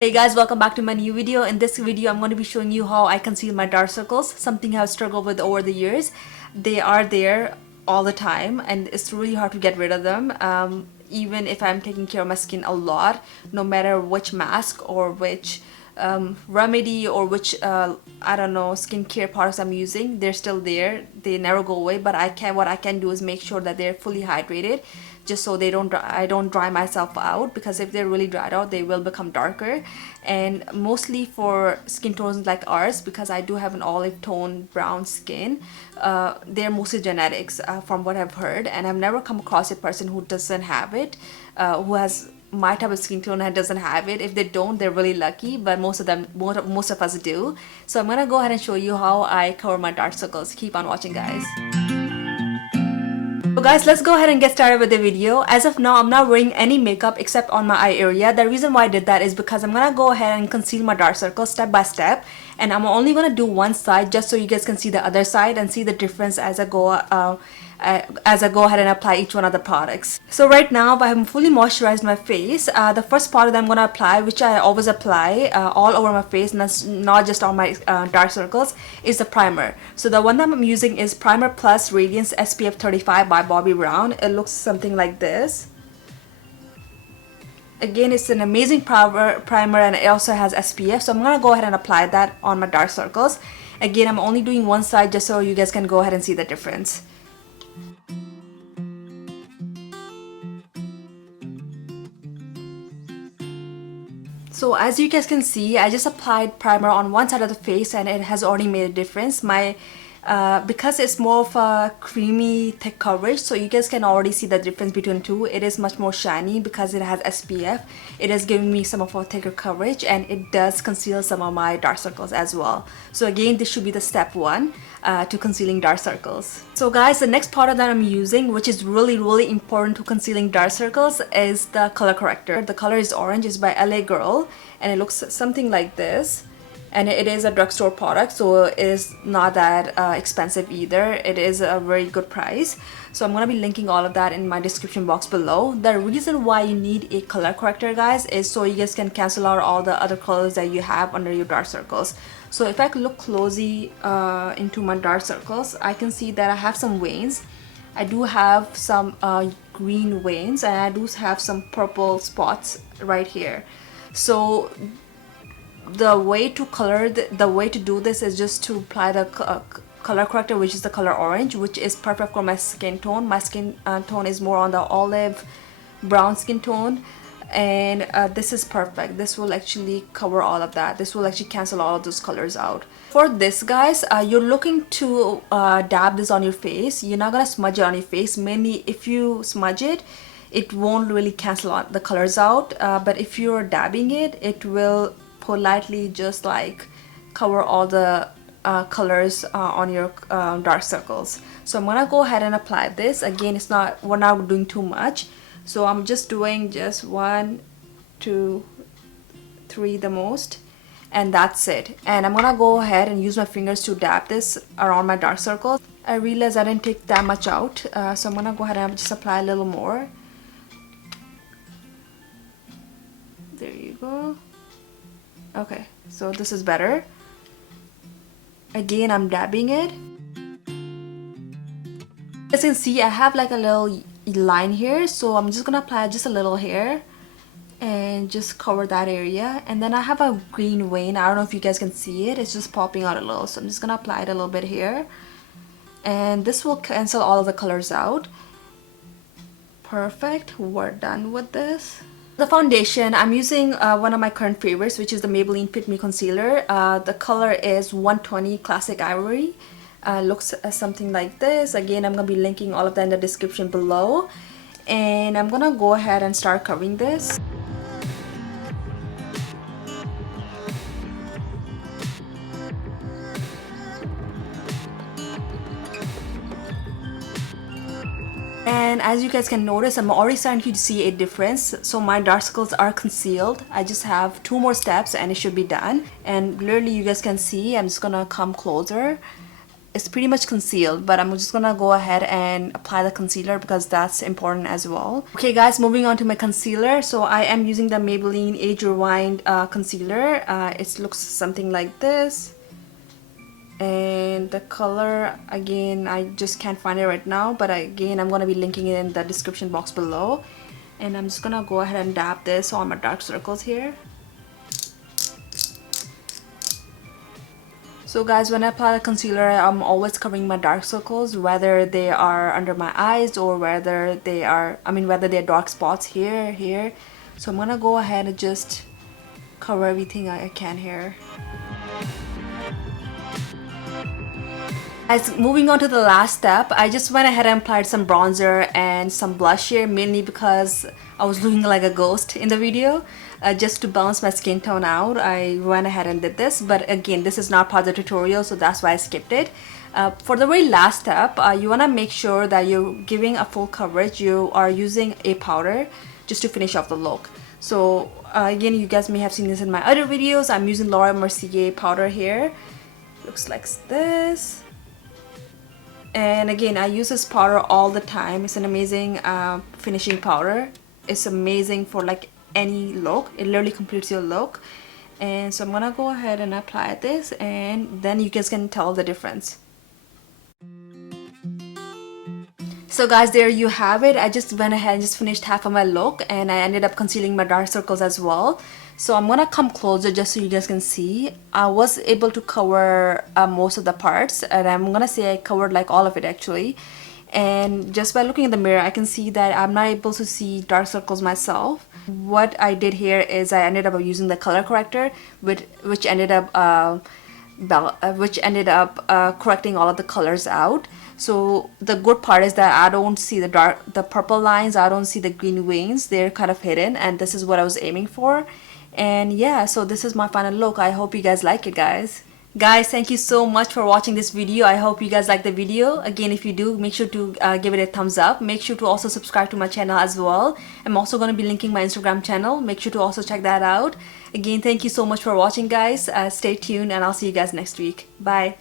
Hey guys, welcome back to my new video. In this video, I'm going to be showing you how I conceal my dark circles, something I've struggled with over the years. They are there all the time and it's really hard to get rid of them. Even if I'm taking care of my skin a lot, no matter which mask or which remedy or which I don't know, skincare products I'm using, they're still there. They never go away, but what I can do is make sure that they're fully hydrated, just so I don't dry myself out, because if they're really dried out they will become darker. And mostly for skin tones like ours, because I do have an olive tone brown skin, they're mostly genetics, from what I've heard, and I've never come across a person who doesn't have it, who has my type of skin tone and doesn't have it. If they don't, they're really lucky, but most of us do. So I'm gonna go ahead and show you how I cover my dark circles. Keep on watching, guys. So guys, let's go ahead and get started with the video. As of now, I'm not wearing any makeup except on my eye area. The reason why I did that is because I'm gonna go ahead and conceal my dark circles step by step, and I'm only gonna do one side just so you guys can see the other side and see the difference as I go ahead and apply each one of the products. So right now, I have fully moisturized my face. The first product I'm gonna apply, which I always apply all over my face, and that's not just on my dark circles, is the primer. So the one that I'm using is Primer Plus Radiance SPF 35 by Bobbi Brown. It looks something like this. Again, it's an amazing primer and it also has SPF, so I'm gonna go ahead and apply that on my dark circles. Again, I'm only doing one side just so you guys can go ahead and see the difference. So as you guys can see, I just applied primer on one side of the face and it has already made a difference. Because it's more of a creamy thick coverage, so you guys can already see the difference between two. It is much more shiny because it has SPF. It is giving me some of a thicker coverage, and it does conceal some of my dark circles as well. So again, this should be the step one to concealing dark circles. So guys, the next product that I'm using, which is really important to concealing dark circles, is the color corrector. The color is orange. It's by LA Girl and it looks something like this. And it is a drugstore product, so it is not that expensive either. It is a very good price. So I'm gonna be linking all of that in my description box below. The reason why you need a color corrector, guys, is so you guys can cancel out all the other colors that you have under your dark circles. So if I could look closely into my dark circles, I can see that I have some veins. I do have some green veins, and I do have some purple spots right here. So the way to do this is just to apply the color corrector, which is the color orange, which is perfect for my skin tone. My skin tone is more on the olive brown skin tone, and this is perfect. This will actually cover all of that. This will actually cancel all of those colors out. For this, guys, you're looking to dab this on your face. You're not gonna smudge it on your face. Mainly if you smudge it, it won't really cancel the colors out, but if you're dabbing it, it will politely just like cover all the colors on your dark circles. So I'm gonna go ahead and apply this. Again, we're not doing too much, so I'm just doing just 1, 2, 3 the most, and that's it. And I'm gonna go ahead and use my fingers to dab this around my dark circles. I realized I didn't take that much out, so I'm gonna go ahead and just apply a little more. There you go. Okay, so this is better. Again, I'm dabbing it. As you can see, I have like a little line here, so I'm just gonna apply just a little here and just cover that area. And then I have a green vein. I don't know if you guys can see it. It's just popping out a little, so I'm just gonna apply it a little bit here, and this will cancel all of the colors out. Perfect, we're done with this. The foundation, I'm using one of my current favorites, which is the Maybelline Fit Me Concealer. The color is 120 Classic Ivory. Looks something like this. Again, I'm going to be linking all of that in the description below. And I'm going to go ahead and start covering this. And as you guys can notice, I'm already starting to see a difference. So my dark circles are concealed. I just have 2 more steps and it should be done. And clearly you guys can see, I'm just gonna come closer. it's pretty much concealed, but I'm just gonna go ahead and apply the concealer because that's important as well. Okay guys, moving on to my concealer. So I am using the Maybelline Age Rewind concealer. It looks something like this. And the color, again, I just can't find it right now, but again, I'm gonna be linking it in the description box below. And I'm just gonna go ahead and dab this on my dark circles here. So guys, when I apply the concealer, I'm always covering my dark circles, whether they are under my eyes or whether they are, whether they're dark spots here. So I'm gonna go ahead and just cover everything I can here. As moving on to the last step, I just went ahead and applied some bronzer and some blush here, mainly because I was looking like a ghost in the video. Just to balance my skin tone out, I went ahead and did this, but again, this is not part of the tutorial, so that's why I skipped it. For the very last step, you want to make sure that you're giving a full coverage. You are using a powder just to finish off the look. So again, you guys may have seen this in my other videos. I'm using Laura Mercier powder here. Looks like this. And again, I use this powder all the time. It's an amazing finishing powder. It's amazing for like any look. It literally completes your look. And so I'm gonna go ahead and apply this, and then you guys can tell the difference. So guys, there you have it. I just went ahead and just finished half of my look, and I ended up concealing my dark circles as well. So I'm gonna come closer just so you guys can see. I was able to cover most of the parts, and I'm gonna say I covered like all of it actually. And just by looking in the mirror, I can see that I'm not able to see dark circles myself. What I did here is I ended up using the color corrector, which ended up correcting all of the colors out. So the good part is that I don't see the purple lines, I don't see the green veins. They're kind of hidden, and this is what I was aiming for. And yeah, so this is my final look. I hope you guys like it, guys. Guys, thank you so much for watching this video. I hope you guys like the video. Again, if you do, make sure to give it a thumbs up. Make sure to also subscribe to my channel as well. I'm also going to be linking my Instagram channel. Make sure to also check that out. Again, thank you so much for watching, guys. Stay tuned, and I'll see you guys next week. Bye.